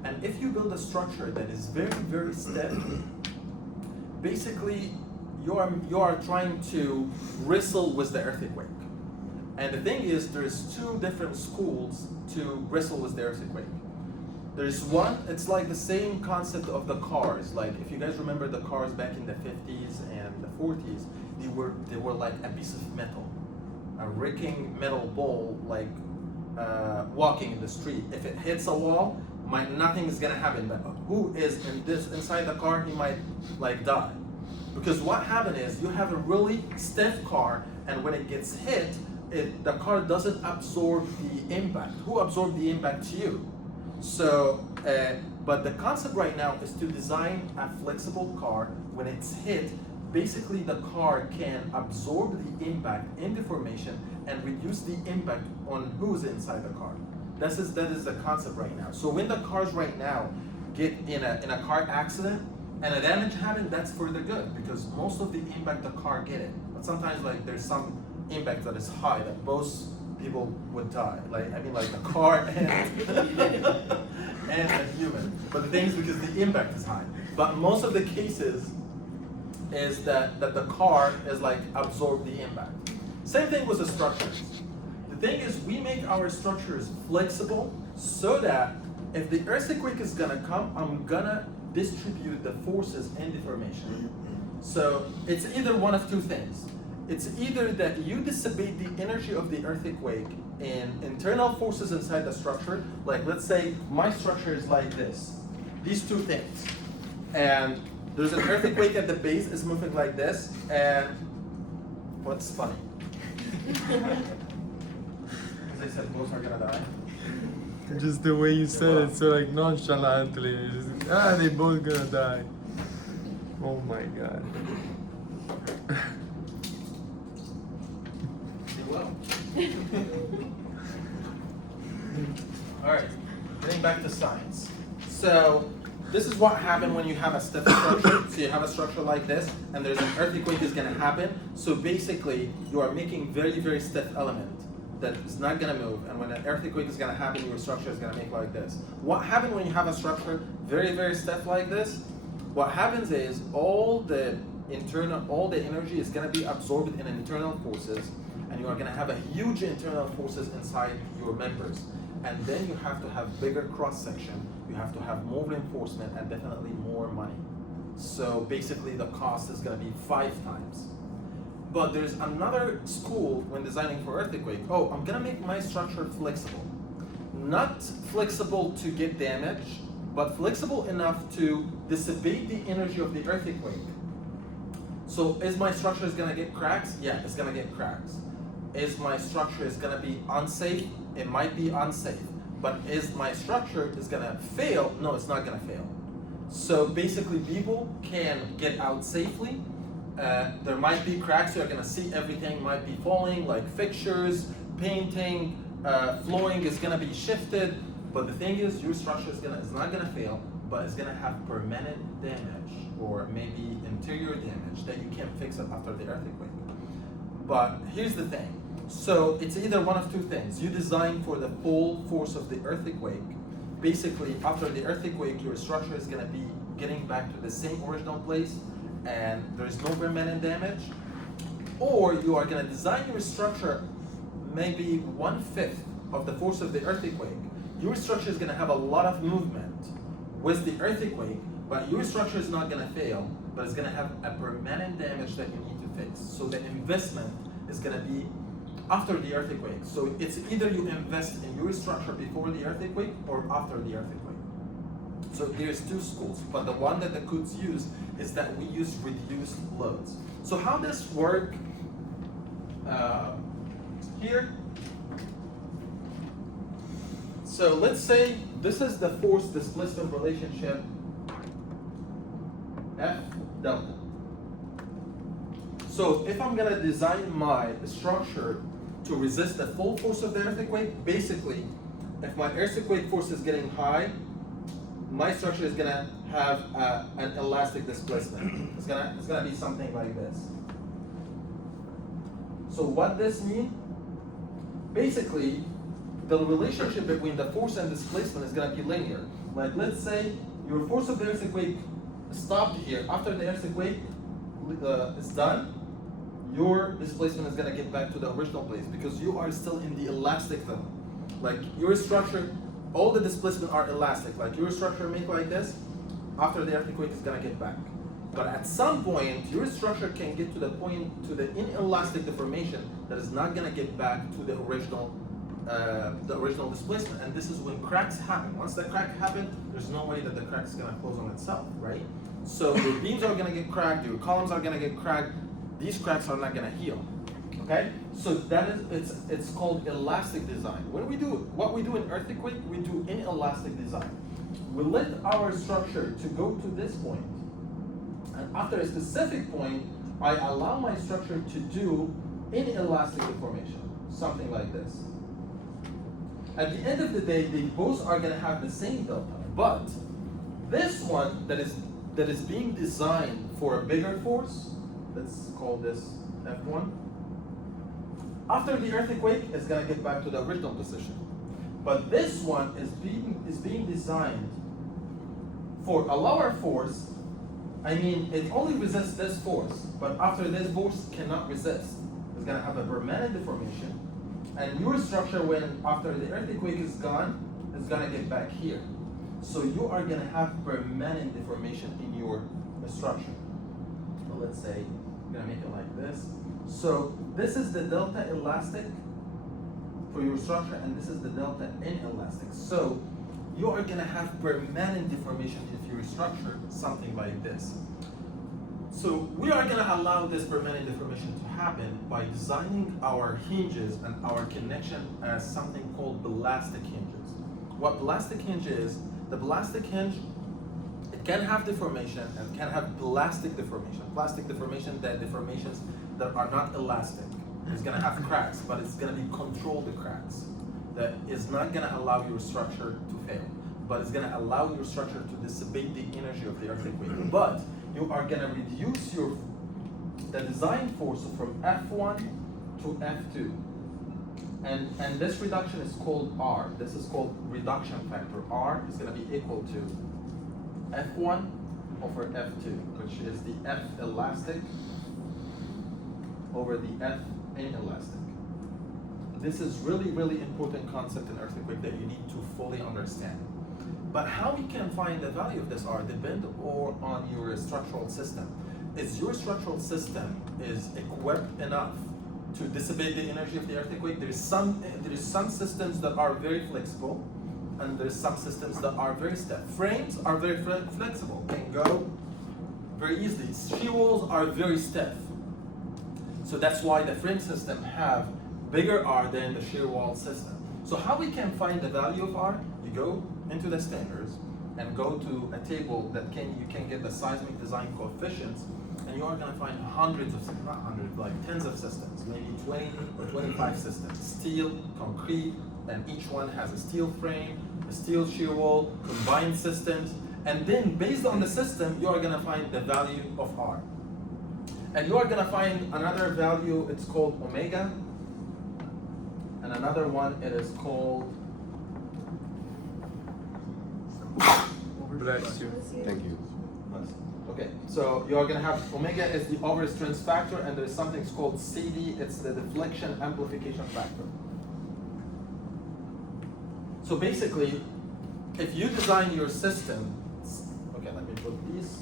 And if you build a structure that is very, very stiff, basically you are trying to wrestle with the earthquake. And the thing is, there's two different schools to wrestle with the earthquake. There's one, it's like the same concept of the cars. Like if you guys remember the cars back in the 50s and the 40s, they were like a piece of metal, a wrecking metal ball, like walking in the street. If it hits a wall, nothing is gonna happen. But who is inside the car, he might like die. Because what happened is you have a really stiff car, and when it gets hit, the car doesn't absorb the impact. Who absorbed the impact? You. So, but the concept right now is to design a flexible car. When it's hit, basically the car can absorb the impact in deformation and reduce the impact on who's inside the car. That is the concept right now. So when the cars right now get in a car accident and a damage happens, that's for the good, because most of the impact the car get it. But sometimes like there's some impact that is high that most people would die. Like the car and and a human. But the thing is, because the impact is high. But most of the cases is that the car is like absorb the impact. Same thing with the structures. The thing is, we make our structures flexible so that if the earthquake is gonna come, I'm gonna distribute the forces in deformation. So it's either one of two things. It's either that you dissipate the energy of the earthquake in internal forces inside the structure, like let's say my structure is like this, these two things, and there's an earthquake at the base is moving like this, and what's funny? As I said, both are gonna die. Just the way you said it, so like nonchalantly. They both gonna die. Oh my god. Well. All right, getting back to science. So this is what happened when you have a stiff structure. So you have a structure like this, and there's an earthquake is going to happen. So basically, you are making very, very stiff element that is not going to move. And when an earthquake is going to happen, your structure is going to make like this. What happens when you have a structure very, very stiff like this? What happens is all the energy is going to be absorbed in internal forces, and you are going to have a huge internal forces inside your members. And then you have to have bigger cross section, you have to have more reinforcement, and definitely more money. So basically the cost is going to be 5 times. But there's another school when designing for earthquake. Oh, I'm going to make my structure flexible. Not flexible to get damage, but flexible enough to dissipate the energy of the earthquake. So is my structure is going to get cracks? Yeah, it's going to get cracks. Is my structure is going to be unsafe? It might be unsafe. But is my structure is going to fail? No, it's not going to fail. So basically people can get out safely. There might be cracks, you're going to see everything might be falling, like fixtures, painting, flooring is going to be shifted. But the thing is, your structure is not going to fail, but it's going to have permanent damage or maybe interior damage that you can't fix it after the earthquake. But here's the thing. So it's either one of two things. You design for the full force of the earthquake. Basically, after the earthquake, your structure is going to be getting back to the same original place, and there's no permanent damage. Or you are going to design your structure maybe 1/5 of the force of the earthquake. Your structure is going to have a lot of movement with the earthquake, but your structure is not going to fail, but it's going to have a permanent damage that you need to fix. So the investment is going to be after the earthquake. So it's either you invest in your structure before the earthquake or after the earthquake. So there's two schools, but the one that the codes use is that we use reduced loads. So how this work here? So let's say this is the force displacement relationship F delta. So if I'm gonna design my structure to resist the full force of the earthquake, basically, if my earthquake force is getting high, my structure is gonna have an elastic displacement. It's gonna be something like this. So what this means? Basically, the relationship between the force and displacement is gonna be linear. Like let's say your force of the earthquake stopped here. After the earthquake is done, your displacement is gonna get back to the original place because you are still in the elastic zone. Like your structure, all the displacement are elastic. Like your structure make like this, after the earthquake is gonna get back. But at some point, your structure can get to the point, to the inelastic deformation that is not gonna get back to the original displacement. And this is when cracks happen. Once the crack happens, there's no way that the crack is gonna close on itself, right? So your beams are gonna get cracked, your columns are gonna get cracked, these cracks are not gonna heal. Okay? So that is, it's called elastic design. When we do, what we do in earthquake, we do inelastic design. We let our structure to go to this point, and after a specific point, I allow my structure to do inelastic deformation, something like this. At the end of the day, they both are gonna have the same delta, but this one that is being designed for a bigger force, let's call this F1. After the earthquake, it's gonna get back to the original position. But this one is being designed for a lower force. I mean, it only resists this force, but after this force cannot resist. It's gonna have a permanent deformation. And your structure, when after the earthquake is gone, is gonna get back here. So you are gonna have permanent deformation in your structure. So let's say, I'm gonna make it like this. So this is the delta elastic for your structure, and this is the delta inelastic. So you are gonna have permanent deformation in your structure, something like this. So we are gonna allow this permanent deformation to happen by designing our hinges and our connection as something called ballastic hinges. What ballastic hinge is, the ballastic hinge, it can have deformation and can have plastic deformation. Plastic deformation, that deformations that are not elastic. It's gonna have cracks, but it's gonna be controlled cracks. That is not gonna allow your structure to fail, but it's gonna allow your structure to dissipate the energy of the earthquake. But you are gonna reduce the design force from F1 to F2. And this reduction is called R. This is called reduction factor. R is gonna be equal to F1 over F2, which is the F elastic over the F inelastic. This is really, really important concept in earthquake that you need to fully understand. But how we can find the value of this R depend on your structural system. Is your structural system is equipped enough to dissipate the energy of the earthquake? There is some systems that are very flexible, and there's some systems that are very stiff. Frames are very flexible, can go very easily. Shear walls are very stiff. So that's why the frame system have bigger R than the shear wall system. So how we can find the value of R? You go into the standards and go to a table that you can get the seismic design coefficients, and you are gonna find hundreds of, not hundreds, like tens of systems, maybe 20 or 25 systems, steel, concrete, and each one has a steel frame, a steel shear wall, combined systems, and then based on the system, you are gonna find the value of R. And you are gonna find another value, it's called omega, and another one, it is called Bless you. Thank you. Okay, so you're gonna have omega is the overstrength factor, and there's something called CD, it's the deflection amplification factor. So basically, if you design your system, okay, let me put these.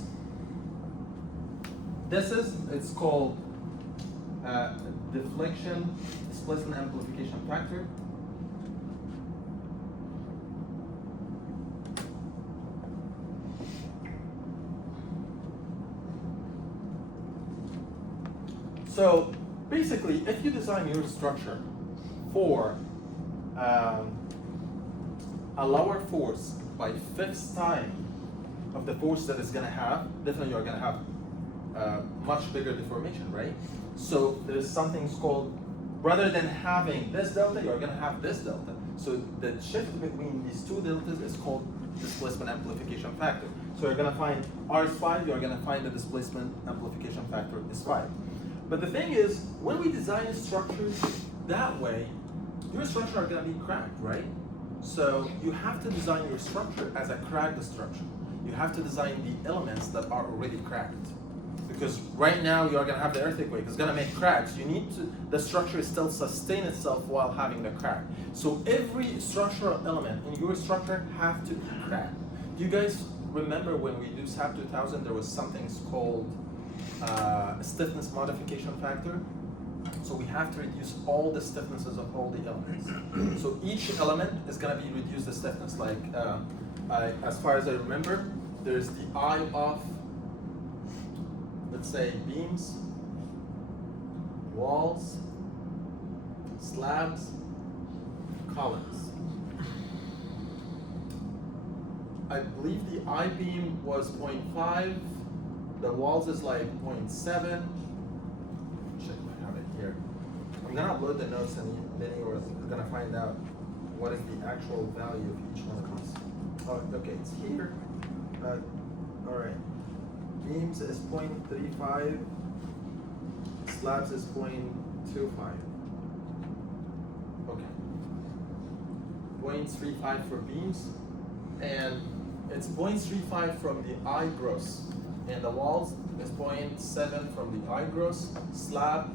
It's called deflection displacement amplification factor. So basically, if you design your structure for a lower force by fifth time of the force that it's gonna have, definitely you're gonna have much bigger deformation, right? So there's something called, rather than having this delta, you're gonna have this delta. So the shift between these two deltas is called displacement amplification factor. So you're gonna find R is 5, you're gonna find the displacement amplification factor is 5. But the thing is, when we design structures that way, your structure are gonna be cracked, right? So you have to design your structure as a cracked structure. You have to design the elements that are already cracked. Because right now you are gonna have the earthquake, it's gonna make cracks. You need to, the structure still sustain itself while having the crack. So every structural element in your structure have to be cracked. Do you guys remember when we do SAP 2000, there was something called stiffness modification factor? So we have to reduce all the stiffnesses of all the elements. So each element is gonna be reduced the stiffness. Like, as far as I remember, there's the I of, let's say, beams, walls, slabs, columns. I believe the I beam was 0.5, the walls is like 0.7. Check if I have it here. I'm gonna upload the notes and then you're gonna find out what is the actual value of each one of these. Oh, okay, it's here. All right. Beams is 0.35, slabs is 0.25. Okay. 0.35 for beams, and it's 0.35 from the I gross, and the walls is 0.7 from the I gross. Slab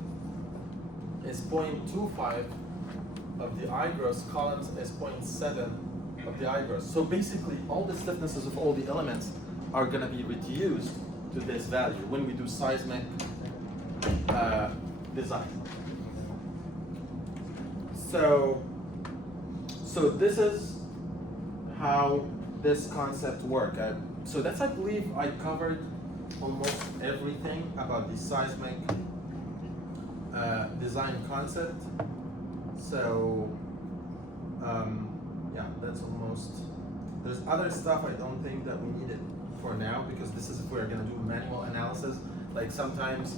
is 0.25 of the I gross. Columns is 0.7 of the I gross. So basically, all the stiffnesses of all the elements are going to be reduced to this value when we do seismic design. So this is how this concept works. So that's, I believe, I covered almost everything about the seismic design concept. So yeah, that's almost. There's other stuff I don't think that we needed for now, because this is if we're going to do manual analysis. Like sometimes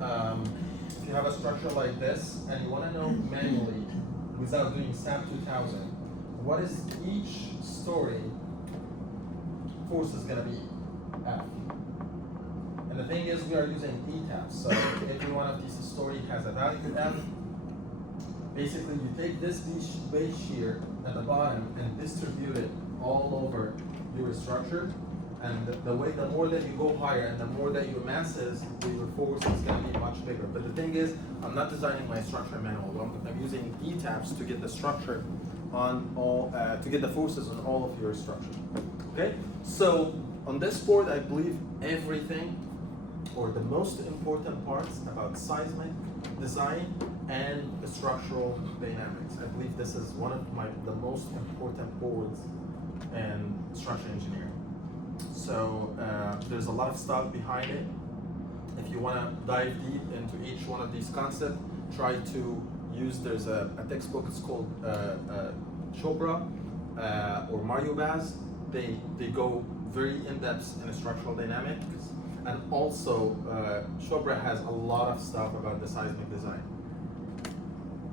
if you have a structure like this and you want to know manually without doing SAP 2000, what is each story force is going to be F. And the thing is, we are using ETAPS, so every one of these story has a value F. Basically, you take this base shear at the bottom and distribute it all over your structure. And the more that you go higher and the more that your mass is, your force is going to be much bigger. But the thing is, I'm not designing my structure manual. I'm using ETAPS to get the structure on all, to get the forces on all of your structure. Okay? So on this board, I believe everything, or the most important parts about seismic design and structural dynamics. I believe this is one of the most important boards in structural engineering. So there's a lot of stuff behind it. If you want to dive deep into each one of these concepts, try to use, there's a textbook, it's called Chopra or Mario Baz. They go very in-depth in structural dynamics. And also, Chopra has a lot of stuff about the seismic design.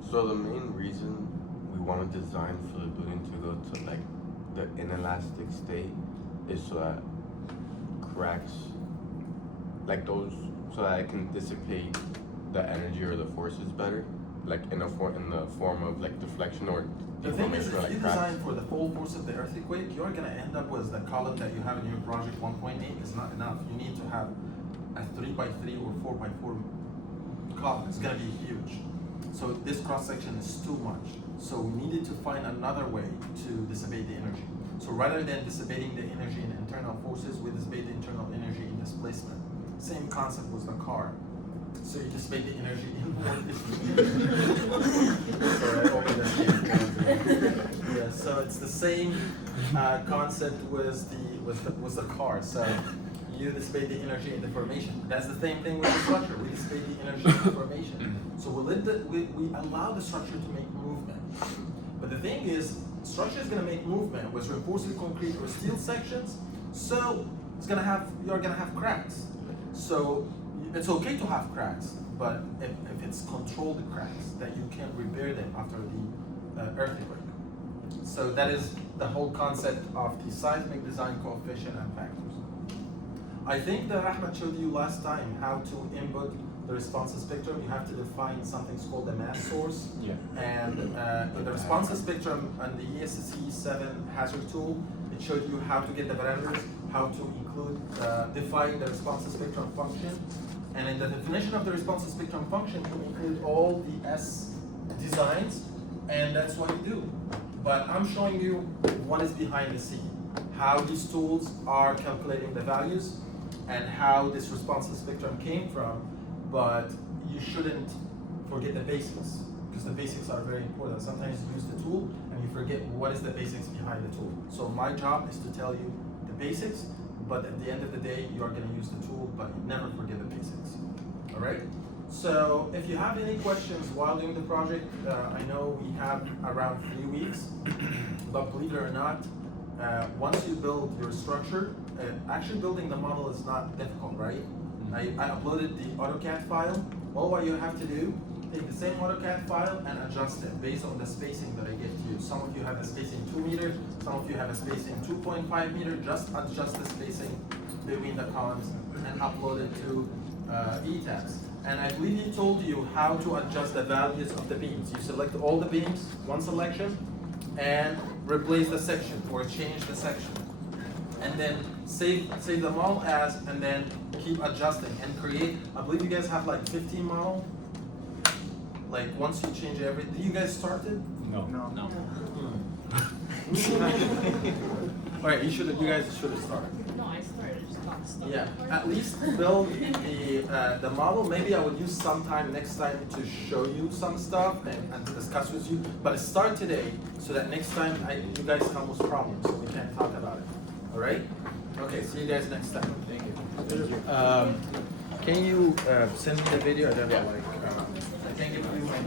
So the main reason we want to design for the building to go to like the inelastic state is so that cracks, like those, so that it can dissipate the energy or the forces better, like in the form of like deflection or The thing is, deformation, if like you cracks. design for the full force of the earthquake, you're going to end up with the column that you have in your project 1.8 is not enough. You need to have a 3x3 or 4x4 column. It's going to be huge. So this cross section is too much. So we needed to find another way to dissipate the energy. So rather than dissipating the energy in internal forces, we dissipate the internal energy in displacement. Same concept with the car. So you dissipate the energy in Sorry, I opened that. Yeah, so it's the same concept with the car. So you dissipate the energy in deformation. That's the same thing with the structure. We dissipate the energy in deformation. So we allow the structure to make movement. But the thing is, structure is going to make movement with reinforced concrete or steel sections. So you're going to have cracks. So It's okay to have cracks, but if it's controlled cracks, that you can repair them after the earthquake. So that is the whole concept of the seismic design coefficient and factors. I think that Ahmed showed you last time how to input the responsive spectrum. You have to define something called the mass source. Yeah. And in the responsive spectrum and the ESC 7 hazard tool, it showed you how to get the parameters, how to include, define the responsive spectrum function. And in the definition of the responsive spectrum function, you include all the S designs, and that's what you do. But I'm showing you what is behind the scene, how these tools are calculating the values, and how this responsive spectrum came from. But you shouldn't forget the basics, because the basics are very important. Sometimes you use the tool and you forget what is the basics behind the tool. So my job is to tell you the basics, but at the end of the day, you are going to use the tool, but never forget the basics. All right? So if you have any questions while doing the project, I know we have around 3 weeks, but believe it or not, once you build your structure, actually building the model is not difficult, right? I uploaded the AutoCAD file. All what you have to do, take the same AutoCAD file and adjust it based on the spacing that I give to you. Some of you have a spacing 2 meters, some of you have a spacing 2.5 meters. Just adjust the spacing between the columns and upload it to ETABS. And I believe he told you how to adjust the values of the beams. You select all the beams, one selection, and replace the section or change the section. And then save them all as, and then keep adjusting and create. I believe you guys have like 15 model. Like once you change everything, did you guys start it? No. No. Alright, you guys should have started. No, I started, just not started. Yeah, at least build the model. Maybe I will use some time next time to show you some stuff and to discuss with you. But start today so that next time you guys come with problems so we can talk about it. All right? Okay, see you guys next time. Thank you. Can you send me the video? I don't know, like, I can give you my